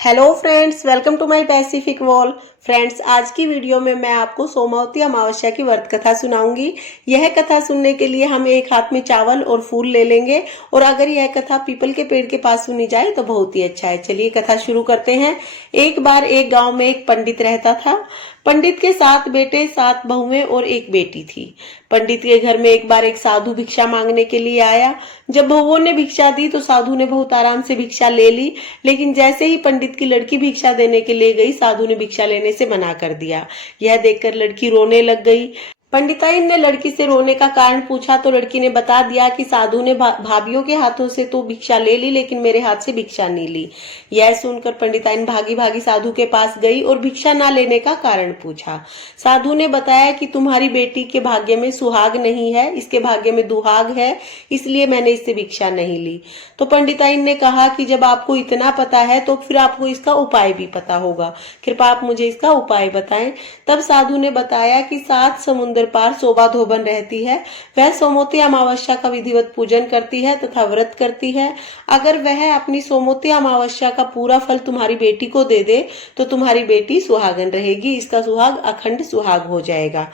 Hello friends, welcome to my pacific wall. Friends, आज की video में मैं आपको सोमवती अमावस्या की व्रत कथा सुनाऊंगी। यह कथा सुनने के लिए हम एक हाथ में चावल और फूल ले लेंगे और अगर यह कथा पीपल के पेड़ के पास सुनी जाए तो बहुत ही अच्छा है। चलिए कथा शुरू करते हैं। एक बार एक गांव में एक पंडित रहता था। पंडित के 7 बेटे, 7 बहुएं और एक बेटी थी। पंडित के घर में एक बार एक साधु भिक्षा मांगने के लिए आया। जब बहुओं ने भिक्षा दी तो साधु ने बहुत आराम से भिक्षा ले ली, लेकिन जैसे ही पंडित की लड़की भिक्षा देने के लिए गई, साधु ने भिक्षा लेने से मना कर दिया। यह देखकर लड़की रोने लग गई। पंडिताइन ने लड़की से रोने का कारण पूछा तो लड़की ने बता दिया कि साधु ने भाभियों के हाथों से तो भिक्षा ले ली, लेकिन मेरे हाथ से भिक्षा नहीं ली। यह सुनकर पंडिताइन भागी भागी साधु के पास गई और भिक्षा ना लेने का कारण पूछा। साधु ने बताया कि तुम्हारी बेटी के भाग्य में सुहाग नहीं है, इसके भाग्य में दुहाग है, इसलिए मैंने इससे भिक्षा नहीं ली। तो पंडिताइन ने कहा कि जब आपको इतना पता है तो फिर आपको इसका उपाय भी पता होगा, कृपया आप मुझे इसका उपाय बताएं। तब साधु ने बताया कि 7 समुद्र पार शोभा धोबन रहती है। वह सोमवती अमावस्या का विधिवत पूजन करती है तथा व्रत करती है। अगर वह अपनी सोमवती अमावस्या का पूरा फल तुम्हारी बेटी को दे दे तो तुम्हारी बेटी सुहागन रहेगी, इसका सुहाग अखंड सुहाग हो जाएगा।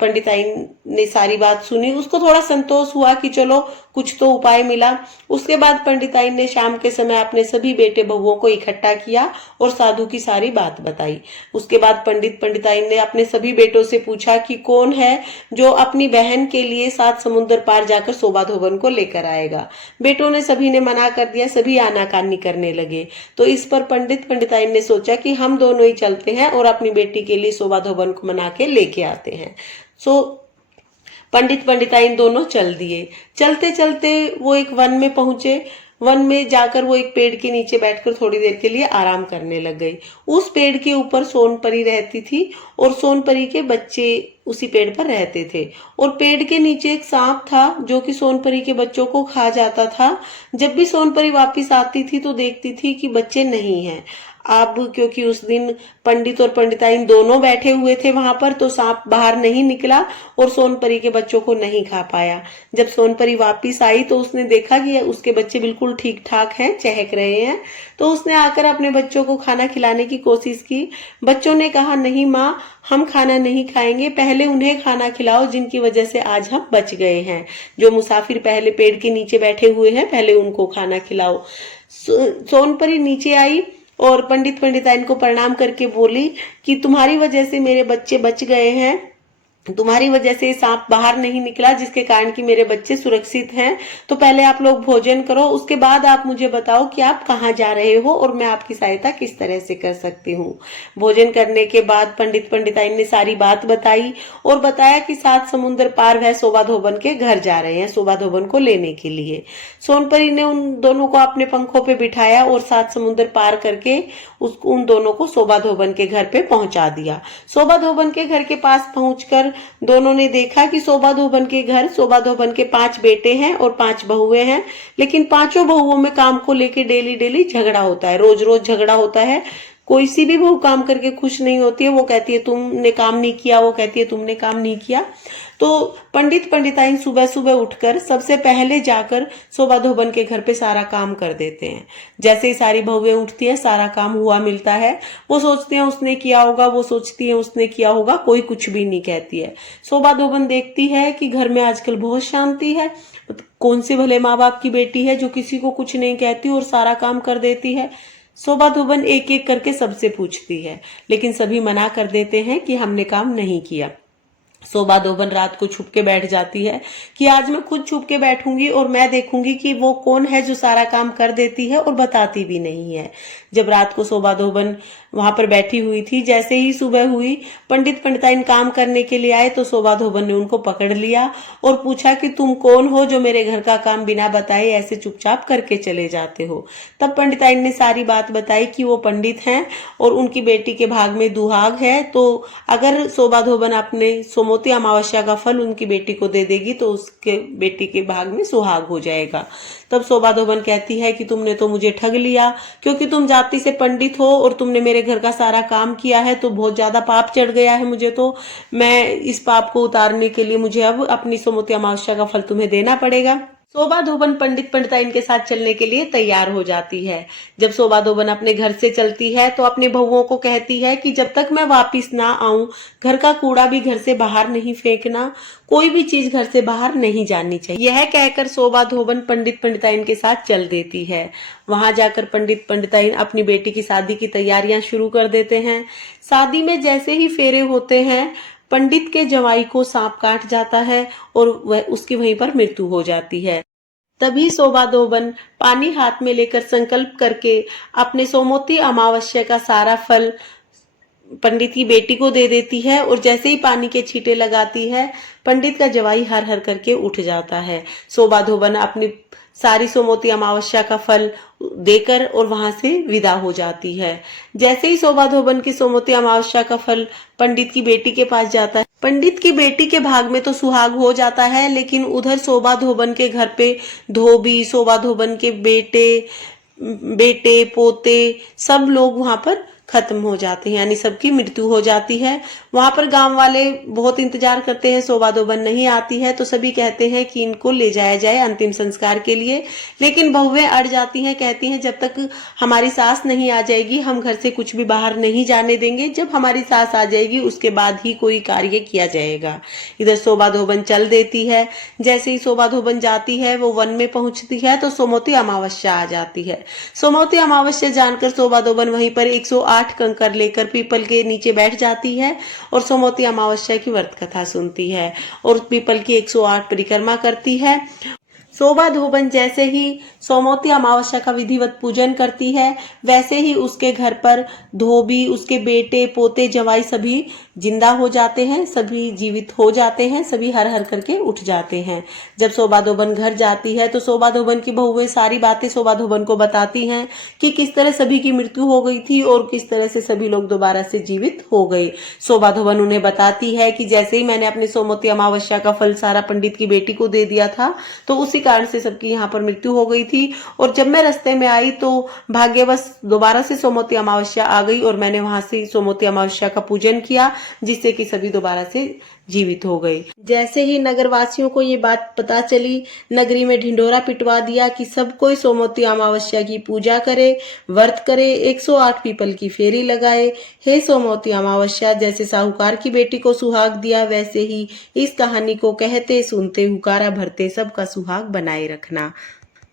पंडिताइन ने सारी बात सुनी, उसको थोड़ा संतोष हुआ कि चलो कुछ तो उपाय मिला। उसके बाद पंडिताइन ने शाम के समय अपने सभी बेटे बहुओं को इकट्ठा किया और साधु की सारी बात बताई। उसके बाद पंडिताइन ने अपने सभी बेटों से पूछा कि कौन है जो अपनी बहन के लिए 7 समुद्र पार जाकर शोभा धोबन को लेकर आएगा। बेटों ने सभी ने मना कर दिया, सभी आनाकानी करने लगे। तो इस पर पंडिताइन ने सोचा कि हम दोनों ही चलते हैं और अपनी बेटी के लिए शोभा धोबन को मना के लेके आते हैं। पंडिताइन दोनों चल दिए। चलते चलते वो एक वन में पहुंचे। वन में जाकर वो एक पेड़ के नीचे बैठकर थोड़ी देर के लिए आराम करने लग गई। उस पेड़ के ऊपर सोनपरी रहती थी और सोनपरी के बच्चे उसी पेड़ पर रहते थे और पेड़ के नीचे एक सांप था जो कि सोनपरी के बच्चों को खा जाता था। जब भी सोनपरी वापस आती थी तो देखती थी कि बच्चे नहीं हैं। अब क्योंकि उस दिन पंडित और पंडिताइन दोनों बैठे हुए थे वहां पर, तो सांप बाहर नहीं निकला और सोनपरी के बच्चों को नहीं खा पाया। जब सोनपरी वापस आई तो उसने देखा कि उसके बच्चे बिल्कुल ठीक ठाक हैं, चहक रहे हैं। तो उसने आकर अपने बच्चों को खाना खिलाने की कोशिश की। बच्चों ने कहा, नहीं माँ, हम खाना नहीं खाएंगे, पहले उन्हें खाना खिलाओ जिनकी वजह से आज हम बच गए हैं। जो मुसाफिर पहले पेड़ के नीचे बैठे हुए हैं, पहले उनको खाना खिलाओ। सोनपरी नीचे आई और पंडिताइन को प्रणाम करके बोली कि तुम्हारी वजह से मेरे बच्चे बच गए हैं, तुम्हारी वजह से सांप बाहर नहीं निकला जिसके कारण कि मेरे बच्चे सुरक्षित हैं। तो पहले आप लोग भोजन करो, उसके बाद आप मुझे बताओ कि आप कहाँ जा रहे हो और मैं आपकी सहायता किस तरह से कर सकती हूँ। भोजन करने के बाद पंडिताइन ने सारी बात बताई और बताया कि 7 समुद्र पार वह शोभा धोबन के घर जा रहे हैं शोभा धोबन को लेने के लिए। सोनपरी ने उन दोनों को अपने पंखों पे बिठाया और 7 समुद्र पार करके उन दोनों को शोभा धोबन के घर पे पहुंचा दिया। शोभा धोबन के घर के पास पहुंचकर दोनों ने देखा कि शोभा धोबन के 5 बेटे हैं और 5 बहुएं हैं, लेकिन पांचों बहुओं में काम को लेके डेली झगड़ा होता है, रोज रोज झगड़ा होता है। कोई सी भी बहू काम करके खुश नहीं होती है। वो कहती है तुमने काम नहीं किया, वो कहती है तुमने काम नहीं किया। तो पंडिताइन सुबह सुबह उठकर सबसे पहले जाकर शोभा धोबन के घर पे सारा काम कर देते हैं। जैसे ही सारी बहुएं उठती हैं, सारा काम हुआ मिलता है। वो सोचते हैं उसने किया होगा, वो सोचती है उसने किया होगा, कोई कुछ भी नहीं कहती है। शोभा धोबन देखती है कि घर में आजकल बहुत शांति है। कौन से भले माँ बाप की बेटी है जो किसी को कुछ नहीं कहती और सारा काम कर देती है। शोभा धोबन एक एक करके सबसे पूछती है, लेकिन सभी मना कर देते हैं कि हमने काम नहीं किया। शोभा धोबन रात को छुप के बैठ जाती है कि आज मैं खुद छुप के बैठूंगी और मैं देखूंगी कि वो कौन है जो सारा काम कर देती है और बताती भी नहीं है। जब रात को शोभा धोबन वहां पर बैठी हुई थी, जैसे ही सुबह हुई, पंडिताइन काम करने के लिए आए तो शोभा धोबन ने उनको पकड़ लिया और पूछा कि तुम कौन हो जो मेरे घर का काम बिना बताए ऐसे चुपचाप करके चले जाते हो। तब पंडिताइन ने सारी बात बताई कि वो पंडित हैं और उनकी बेटी के भाग में दुहाग है, तो अगर शोभा धोबन अपने सोमवती अमावस्या का फल उनकी बेटी को दे देगी तो उसके बेटी के भाग में सुहाग हो जाएगा। तब शोभा धोबन कहती है कि तुमने तो मुझे ठग लिया, क्योंकि तुम जाति से पंडित हो और तुमने मेरे घर का सारा काम किया है, तो बहुत ज्यादा पाप चढ़ गया है मुझे। तो मैं इस पाप को उतारने के लिए मुझे अब अपनी सोमवती अमावस्या का फल तुम्हें देना पड़ेगा। शोभा धोबन पंडित पंडिताइन के साथ चलने के लिए तैयार हो जाती है। जब शोभा धोबन अपने घर से चलती है तो अपने बहुओं को कहती है कि जब तक मैं वापिस ना आऊं, घर का कूड़ा भी घर से बाहर नहीं फेंकना, कोई भी चीज घर से बाहर नहीं जानी चाहिए। यह कहकर शोभा धोबन पंडित पंडिताइन के साथ चल देती है। वहां जाकर पंडित पंडिताइन अपनी बेटी की शादी की तैयारियां शुरू कर देते हैं। शादी में जैसे ही फेरे होते हैं, पंडित के जवाई को सांप काट जाता है और वह उसकी वहीं पर मृत्यु हो जाती है। तभी शोभा धोबन पानी हाथ में लेकर संकल्प करके अपने सोमवती अमावस्या का सारा फल पंडित की बेटी को दे देती है और जैसे ही पानी के छींटे लगाती है, पंडित का जवाई हर हर करके उठ जाता है। शोभा धोबन अपनी सारी सोमवती अमावस्या का फल देकर और वहां से विदा हो जाती है। जैसे ही शोभा धोबन की सोमवती अमावस्या का फल पंडित की बेटी के पास जाता है, पंडित की बेटी के भाग में तो सुहाग हो जाता है, लेकिन उधर शोभा धोबन के घर पे धोबी, शोभा धोबन के बेटे पोते सब लोग वहां पर खत्म हो जाते हैं, यानी सबकी मृत्यु हो जाती है। वहां पर गांव वाले बहुत इंतजार करते हैं, शोभा धोबन नहीं आती है तो सभी कहते हैं कि इनको ले जाया जाए अंतिम संस्कार के लिए, लेकिन बहुएं अड़ जाती हैं, कहती हैं जब तक हमारी सास नहीं आ जाएगी हम घर से कुछ भी बाहर नहीं जाने देंगे, जब हमारी सास आ जाएगी उसके बाद ही कोई कार्य किया जाएगा। इधर शोभा धोबन चल देती है। जैसे ही शोभा धोबन जाती है, वो वन में पहुंचती है तो सोमवती अमावस्या आ जाती है। सोमवती अमावस्या जानकर शोभा धोबन वहीं पर 108 कंकर लेकर पीपल के नीचे बैठ जाती है और सोमवती अमावस्या की व्रत कथा सुनती है और पीपल की 108 परिक्रमा करती है। शोभा धोबन जैसे ही सोमवती अमावस्या का विधिवत पूजन करती है, वैसे ही उसके घर पर धोबी, उसके बेटे पोते जवाई सभी जिंदा हो जाते हैं, सभी जीवित हो जाते हैं, सभी हर हर करके उठ जाते हैं। जब शोभा धोबन घर जाती है तो शोभा धोबन की बहुएं सारी बातें शोभा धोबन को बताती हैं कि किस तरह सभी की मृत्यु हो गई थी और किस तरह से सभी लोग दोबारा से जीवित हो गए। शोभा धोबन उन्हें बताती है कि जैसे ही मैंने अपनी सोमवती अमावस्या का फल सारा पंडित की बेटी को दे दिया था तो उसी कारण से सबकी यहाँ पर मृत्यु हो गई थी, और जब मैं रास्ते में आई तो भाग्यवश दोबारा से सोमवती अमावस्या आ गई और मैंने वहां से सोमवती अमावस्या का पूजन किया, जिससे कि सभी दोबारा से जीवित हो गए। जैसे ही नगरवासियों को ये बात पता चली, नगरी में ढिंडोरा पिटवा दिया कि सब कोई सोमवती अमावस्या की पूजा करे, व्रत करे, 108 पीपल की फेरी लगाए। हे सोमवती अमावस्या, जैसे साहूकार की बेटी को सुहाग दिया, वैसे ही इस कहानी को कहते सुनते हुकारा भरते सबका सुहाग बनाए रखना।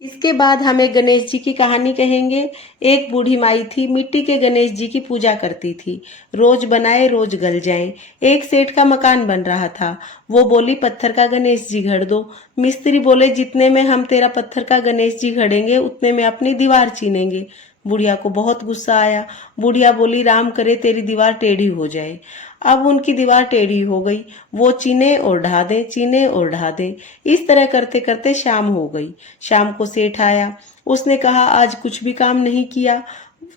इसके बाद हम एक गणेश जी की कहानी कहेंगे। एक बूढ़ी माई थी, मिट्टी के गणेश जी की पूजा करती थी। रोज बनाए रोज गल जाए। एक सेठ का मकान बन रहा था। वो बोली पत्थर का गणेश जी घड़ दो। मिस्त्री बोले जितने में हम तेरा पत्थर का गणेश जी घड़ेंगे उतने में अपनी दीवार चीनेंगे। बुढ़िया को बहुत गुस्सा आया। बुढ़िया बोली राम करे तेरी दीवार टेढ़ी हो जाए। अब उनकी दीवार टेढ़ी हो गई। वो चीने और ढा दे, चीने और ढा दे। इस तरह करते करते शाम हो गई। शाम को सेठ आया। उसने कहा आज कुछ भी काम नहीं किया।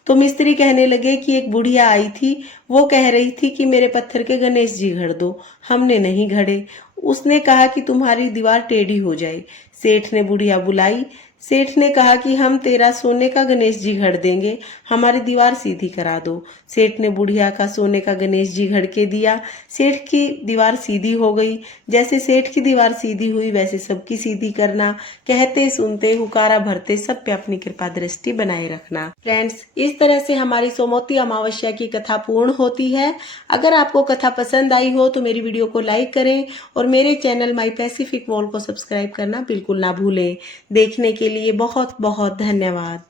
तो मिस्त्री कहने लगे कि एक बुढ़िया आई थी, वो कह रही थी कि मेरे पत्थर के गणेश जी घड़ दो। हमने नहीं घड़े। उसने कहा कि तुम्हारी दीवार टेढ़ी हो जाए। सेठ ने बुढ़िया बुलाई। सेठ ने कहा कि हम तेरा सोने का गणेश जी घड़ देंगे, हमारी दीवार सीधी करा दो। सेठ ने बुढ़िया का सोने का गणेश जी घड़ के दिया। सेठ की दीवार सीधी हो गई। जैसे सेठ की दीवार सीधी हुई वैसे सबकी सीधी करना। कहते सुनते हुकारा भरते सब पे अपनी कृपा दृष्टि बनाए रखना। फ्रेंड्स, इस तरह से हमारी सोमवती अमावस्या की कथा पूर्ण होती है। अगर आपको कथा पसंद आई हो तो मेरी वीडियो को लाइक करें और मेरे चैनल माई पैसिफिक वॉल को सब्सक्राइब करना बिल्कुल ना भूलें। देखने के लिए बहुत बहुत धन्यवाद।